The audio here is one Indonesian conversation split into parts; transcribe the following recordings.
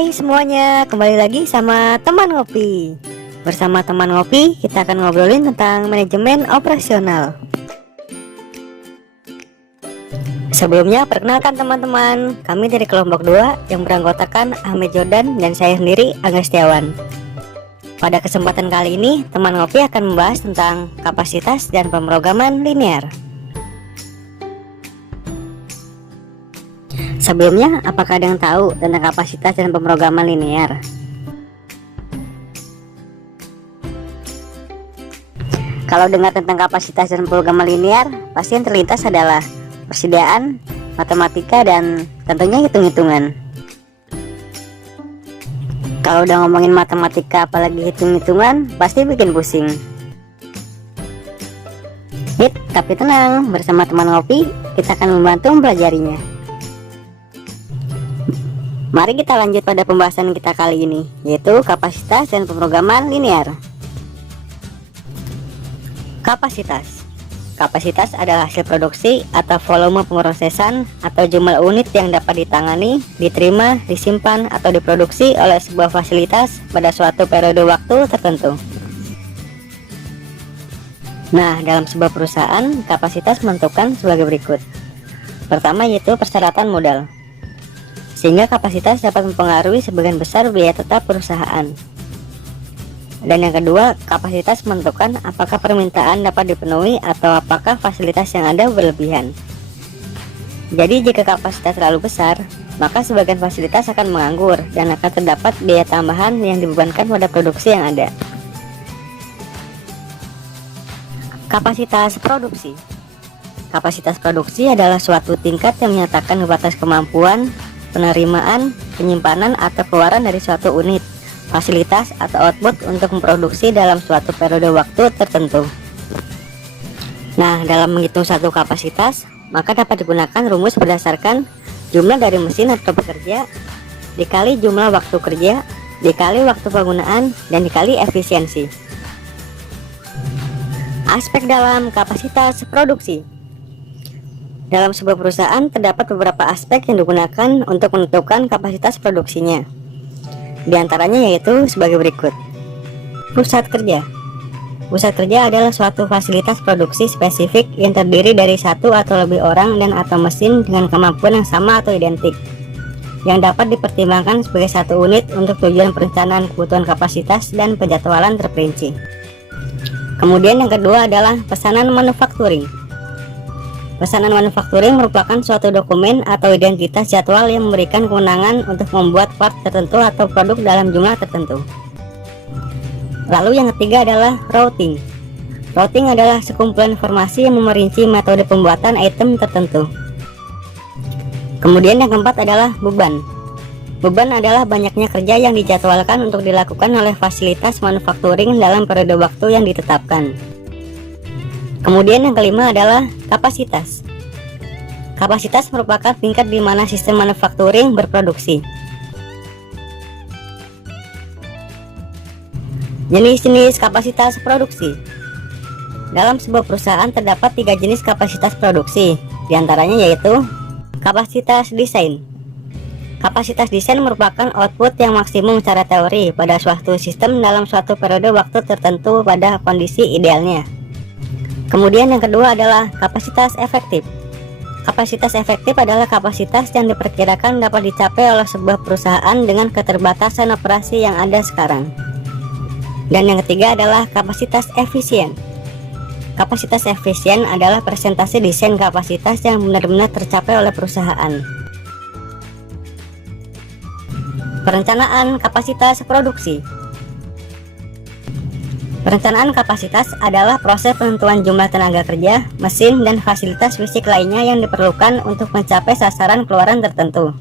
Hai semuanya, kembali lagi sama teman ngopi. Bersama teman ngopi, kita akan ngobrolin tentang manajemen operasional. Sebelumnya, perkenalkan teman-teman, kami dari kelompok 2 yang beranggotakan Ahmed Jordan dan saya sendiri, Angga Setiawan. Pada kesempatan kali ini, teman ngopi akan membahas tentang kapasitas dan pemrograman linear. Sebelumnya, apakah ada yang tahu tentang kapasitas dan pemrograman linear? Kalau dengar tentang kapasitas dan pemrograman linear, pasti yang terlintas adalah persediaan, matematika, dan tentunya hitung-hitungan. Kalau udah ngomongin matematika apalagi hitung-hitungan, pasti bikin pusing. Tapi tenang, bersama teman ngopi, kita akan membantu mempelajarinya. Mari kita lanjut pada pembahasan kita kali ini, yaitu kapasitas dan pemrograman linear. Kapasitas adalah hasil produksi atau volume pemrosesan atau jumlah unit yang dapat ditangani, diterima, disimpan, atau diproduksi oleh sebuah fasilitas pada suatu periode waktu tertentu. Nah, dalam sebuah perusahaan, kapasitas menentukan sebagai berikut. Pertama yaitu persyaratan modal, sehingga kapasitas dapat mempengaruhi sebagian besar biaya tetap perusahaan. Dan yang kedua, kapasitas menentukan apakah permintaan dapat dipenuhi atau apakah fasilitas yang ada berlebihan. Jadi jika kapasitas terlalu besar, maka sebagian fasilitas akan menganggur dan akan terdapat biaya tambahan yang dibebankan pada produksi yang ada. Kapasitas produksi. Kapasitas produksi adalah suatu tingkat yang menyatakan batas kemampuan, penerimaan, penyimpanan, atau keluaran dari suatu unit, fasilitas, atau output untuk memproduksi dalam suatu periode waktu tertentu. Nah, dalam menghitung satu kapasitas, maka dapat digunakan rumus berdasarkan jumlah dari mesin atau pekerja, dikali jumlah waktu kerja, dikali waktu penggunaan, dan dikali efisiensi. Aspek dalam kapasitas produksi. Dalam sebuah perusahaan terdapat beberapa aspek yang digunakan untuk menentukan kapasitas produksinya. Di antaranya yaitu sebagai berikut. Pusat kerja. Pusat kerja adalah suatu fasilitas produksi spesifik yang terdiri dari satu atau lebih orang dan atau mesin dengan kemampuan yang sama atau identik, yang dapat dipertimbangkan sebagai satu unit untuk tujuan perencanaan kebutuhan kapasitas dan penjadwalan terperinci. Kemudian yang kedua adalah pesanan manufakturing. Pesanan manufakturing merupakan suatu dokumen atau identitas jadwal yang memberikan kewenangan untuk membuat part tertentu atau produk dalam jumlah tertentu. Lalu yang ketiga adalah routing. Routing adalah sekumpulan informasi yang memerinci metode pembuatan item tertentu. Kemudian yang keempat adalah beban. Beban adalah banyaknya kerja yang dijadwalkan untuk dilakukan oleh fasilitas manufakturing dalam periode waktu yang ditetapkan. Kemudian yang kelima adalah kapasitas. Kapasitas merupakan tingkat di mana sistem manufakturing berproduksi. Jenis-jenis kapasitas produksi. Dalam sebuah perusahaan terdapat 3 jenis kapasitas produksi, diantaranya yaitu kapasitas desain. Kapasitas desain merupakan output yang maksimum secara teori pada suatu sistem dalam suatu periode waktu tertentu pada kondisi idealnya. Kemudian yang kedua adalah kapasitas efektif. Kapasitas efektif adalah kapasitas yang diperkirakan dapat dicapai oleh sebuah perusahaan dengan keterbatasan operasi yang ada sekarang. Dan yang ketiga adalah kapasitas efisien. Kapasitas efisien adalah persentase desain kapasitas yang benar-benar tercapai oleh perusahaan. Perencanaan kapasitas produksi. Perencanaan kapasitas adalah proses penentuan jumlah tenaga kerja, mesin, dan fasilitas fisik lainnya yang diperlukan untuk mencapai sasaran keluaran tertentu.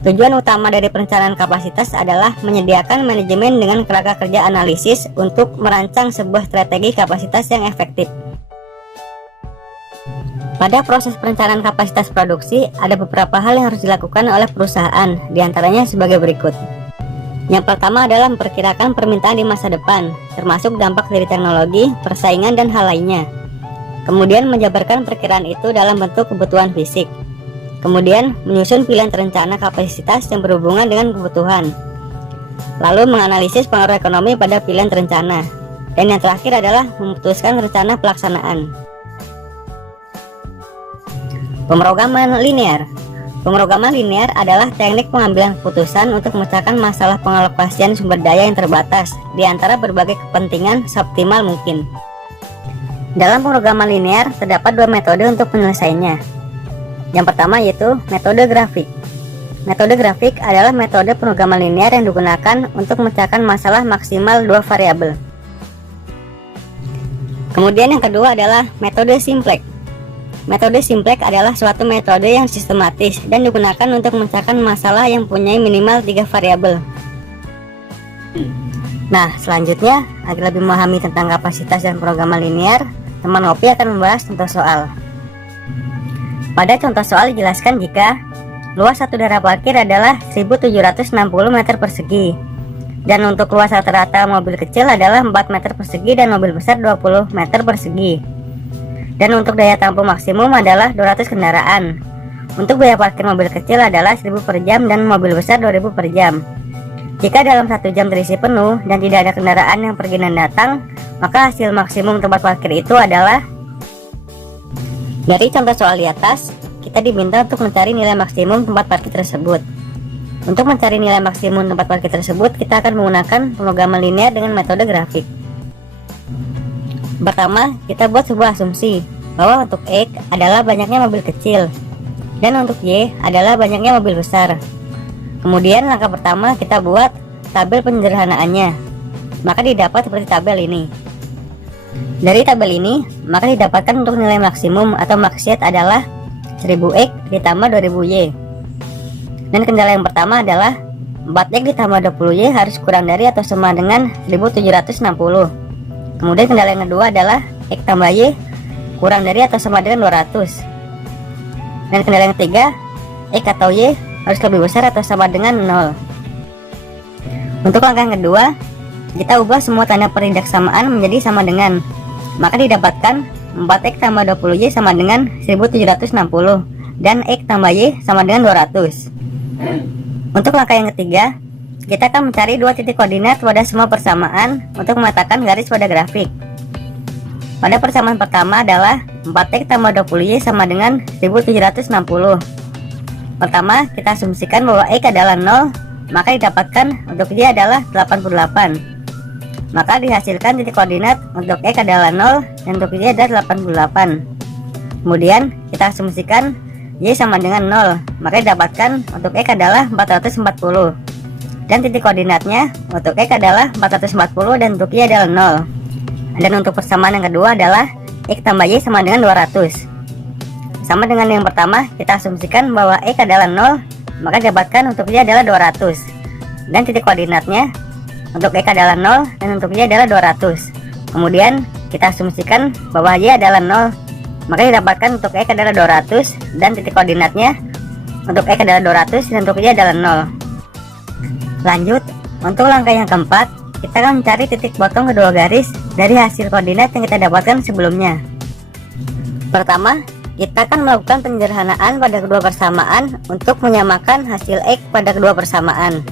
Tujuan utama dari perencanaan kapasitas adalah menyediakan manajemen dengan kerangka kerja analisis untuk merancang sebuah strategi kapasitas yang efektif. Pada proses perencanaan kapasitas produksi, ada beberapa hal yang harus dilakukan oleh perusahaan, diantaranya sebagai berikut. Yang pertama adalah memperkirakan permintaan di masa depan, termasuk dampak dari teknologi, persaingan, dan hal lainnya. Kemudian menjabarkan perkiraan itu dalam bentuk kebutuhan fisik. Kemudian menyusun pilihan terencana kapasitas yang berhubungan dengan kebutuhan. Lalu menganalisis pengaruh ekonomi pada pilihan terencana. Dan yang terakhir adalah memutuskan rencana pelaksanaan. Pemrograman linear. Pemrograman linear adalah teknik pengambilan keputusan untuk memecahkan masalah pengalokasian sumber daya yang terbatas di antara berbagai kepentingan seoptimal mungkin. Dalam pemrograman linear terdapat dua metode untuk penyelesaiannya. Yang pertama yaitu metode grafik. Metode grafik adalah metode pemrograman linear yang digunakan untuk memecahkan masalah maksimal dua variabel. Kemudian yang kedua adalah metode simplex. Metode simplex adalah suatu metode yang sistematis dan digunakan untuk memecahkan masalah yang mempunyai minimal 3 variabel. Nah, selanjutnya agar lebih memahami tentang kapasitas dan pemrograman linear, teman Ngopi akan membahas contoh soal. Pada contoh soal dijelaskan jika luas satu daerah parkir adalah 1760 meter persegi, dan untuk luas rata-rata mobil kecil adalah 4 meter persegi dan mobil besar 20 meter persegi. Dan untuk daya tampung maksimum adalah 200 kendaraan. Untuk biaya parkir mobil kecil adalah 1000 per jam dan mobil besar 2000 per jam. Jika dalam 1 jam terisi penuh dan tidak ada kendaraan yang pergi dan datang, maka hasil maksimum tempat parkir itu adalah. Dari contoh soal di atas, kita diminta untuk mencari nilai maksimum tempat parkir tersebut. Untuk mencari nilai maksimum tempat parkir tersebut, kita akan menggunakan pemrograman linear dengan metode grafik. Pertama, kita buat sebuah asumsi bahwa untuk X adalah banyaknya mobil kecil dan untuk Y adalah banyaknya mobil besar. Kemudian langkah pertama kita buat tabel penyederhanaannya. Maka didapat seperti tabel ini. Dari tabel ini, maka didapatkan untuk nilai maksimum atau maksiat adalah 1000X ditambah 2000Y. Dan kendala yang pertama adalah 4X ditambah 20Y harus kurang dari atau sama dengan 1760. Kemudian kendala yang kedua adalah X tambah Y kurang dari atau sama dengan 200. Dan kendala yang ketiga, X atau Y harus lebih besar atau sama dengan 0. Untuk langkah yang kedua, kita ubah semua tanda peridaksamaan menjadi sama dengan. Maka didapatkan 4X tambah 20Y sama dengan 1760 dan X tambah Y sama dengan 200. Untuk langkah yang ketiga, kita akan mencari dua titik koordinat pada semua persamaan untuk memetakan garis pada grafik. Pada persamaan pertama adalah 4X tambah 20Y sama dengan 1760. Pertama, kita asumsikan bahwa X adalah 0, maka didapatkan untuk Y adalah 88. Maka dihasilkan titik koordinat untuk X adalah 0 dan untuk Y adalah 88. Kemudian kita asumsikan Y sama dengan 0, maka didapatkan untuk X adalah 440. Dan titik koordinatnya untuk X adalah 440 dan untuk Y adalah 0. Dan untuk persamaan yang kedua adalah X tambah Y sama dengan 200. Sama dengan yang pertama, kita asumsikan bahwa X adalah 0, maka didapatkan untuk Y adalah 200. Dan titik koordinatnya untuk X adalah 0 dan untuk Y adalah 200. Kemudian kita asumsikan bahwa Y adalah 0, maka didapatkan untuk X adalah 200 dan titik koordinatnya untuk X adalah 200 dan untuk Y adalah 0. Lanjut, untuk langkah yang keempat, kita akan mencari titik potong kedua garis dari hasil koordinat yang kita dapatkan sebelumnya. Pertama, kita akan melakukan penyederhanaan pada kedua persamaan untuk menyamakan hasil X pada kedua persamaan.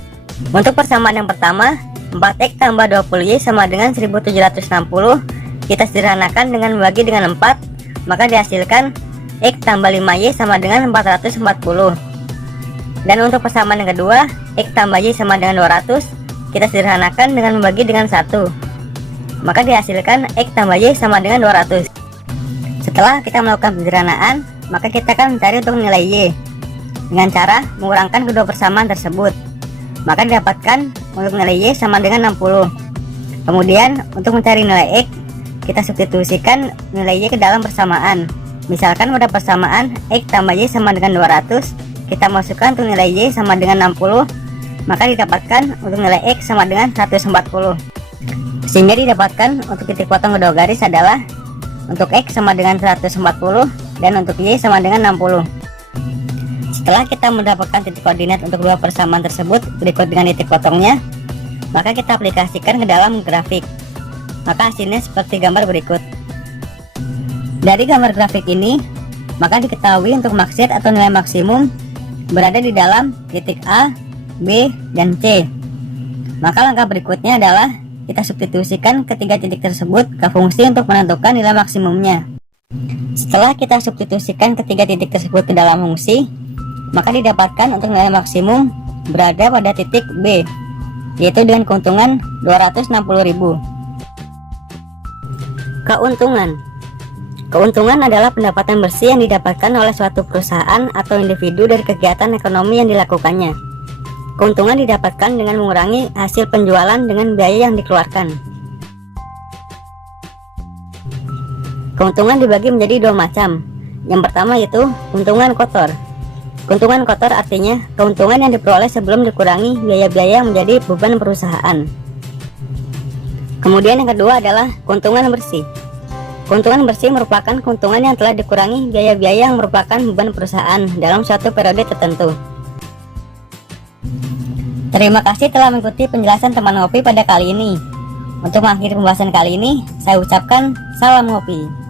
Untuk persamaan yang pertama, 4X tambah 20Y sama dengan 1760, kita sederhanakan dengan membagi dengan 4, maka dihasilkan X tambah 5Y sama dengan 440. Dan untuk persamaan yang kedua, X tambah Y sama dengan 200, kita sederhanakan dengan membagi dengan 1, maka dihasilkan X tambah Y sama dengan 200. Setelah kita melakukan penyederhanaan, maka kita akan mencari untuk nilai Y dengan cara mengurangkan kedua persamaan tersebut. Maka didapatkan untuk nilai Y sama dengan 60. Kemudian untuk mencari nilai X, kita substitusikan nilai Y ke dalam persamaan. Misalkan pada persamaan X tambah Y sama dengan 200, kita masukkan untuk nilai Y sama dengan 60, maka didapatkan untuk nilai X sama dengan 140. Sehingga didapatkan untuk titik potong kedua garis adalah untuk X sama dengan 140 dan untuk Y sama dengan 60. Setelah kita mendapatkan titik koordinat untuk dua persamaan tersebut berikut dengan titik potongnya, maka kita aplikasikan ke dalam grafik. Maka hasilnya seperti gambar berikut. Dari gambar grafik ini, maka diketahui untuk maksud atau nilai maksimum berada di dalam titik A, B, dan C. Maka langkah berikutnya adalah kita substitusikan ketiga titik tersebut ke fungsi untuk menentukan nilai maksimumnya. Setelah kita substitusikan ketiga titik tersebut ke dalam fungsi, maka didapatkan untuk nilai maksimum berada pada titik B, yaitu dengan keuntungan 260.000. Keuntungan adalah pendapatan bersih yang didapatkan oleh suatu perusahaan atau individu dari kegiatan ekonomi yang dilakukannya. Keuntungan didapatkan dengan mengurangi hasil penjualan dengan biaya yang dikeluarkan. Keuntungan dibagi menjadi dua macam. Yang pertama yaitu keuntungan kotor. Keuntungan kotor artinya keuntungan yang diperoleh sebelum dikurangi biaya-biaya yang menjadi beban perusahaan. Kemudian yang kedua adalah keuntungan bersih. Keuntungan bersih merupakan keuntungan yang telah dikurangi biaya-biaya yang merupakan beban perusahaan dalam suatu periode tertentu. Terima kasih telah mengikuti penjelasan teman ngopi pada kali ini. Untuk mengakhiri pembahasan kali ini, saya ucapkan salam ngopi.